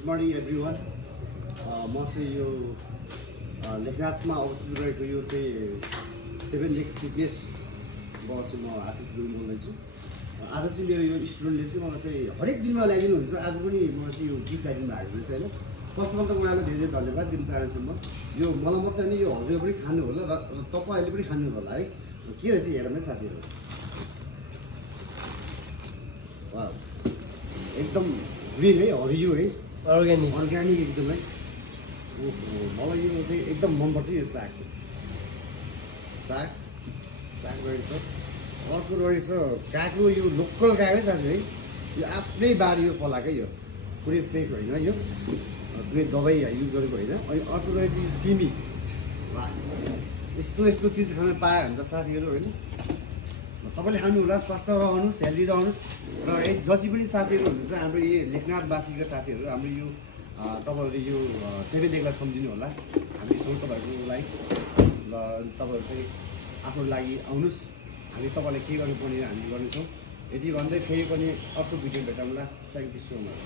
Good morning everyone. म चाहिँ यो लेखनाथमा अवस्थित रहेको यो चाहिँ 7 लेक फिटनेसबाट चाहिँ म आशिष गुरुङ बोल्दैछु। आज चाहिँ मेरो यो स्टुडेन्टले चाहिँ मलाई चाहिँ हरेक दिनमा ल्याइदिनुहुन्छ। आज पनि मलाई चाहिँ यो गिफ्ट ल्याइदिनु भएको रहेछ होइन। फर्स्ट अफ अल त उहाँलाई धेरै धेरै धन्यवाद दिन चाहन्छु म। यो मलाई मात्रै होइन, यो हजुर पनि खानु होला र तपाईँहरूले पनि खानु होला है। के रहेछ हेरौँ है साथीहरू। एकदम ग्रिन है, हरियो है, अर्ग्यानिक एकदमै। ओहो, मलाई यो चाहिँ एकदम मनपर्छ यो साग चाहिँ। साग रहेछ। अर्को रहेछ काँक्रो, यो लोकल काँक्रै साथी है। यो आफ्नै बारी यो फलाएकै, यो कुनै फेक होइन, यो कुनै दबाई युज गरेको होइन। अनि अर्को रहेछ यो सिमी। यस्तो चिज खान पायो भने त साथीहरू होइन, सबैले खानु होला, स्वस्थ रहनुहोस्, हेल्दी रहनुहोस्। र जति पनि साथीहरू हुनुहुन्छ हाम्रो यो लेखनाथवासीका साथीहरू, हाम्रो यो तपाईँहरूले यो 7 लेकलाई सम्झिनु होला। हामी छौँ तपाईँहरूको लागि र तपाईँहरू चाहिँ आफ्नो लागि आउनुहोस्। हामी तपाईँलाई के गर्नुपर्ने हामी गर्नेछौँ। यति भन्दै फेरि पनि अर्को भिडियो भेटौँला। Thank you so much.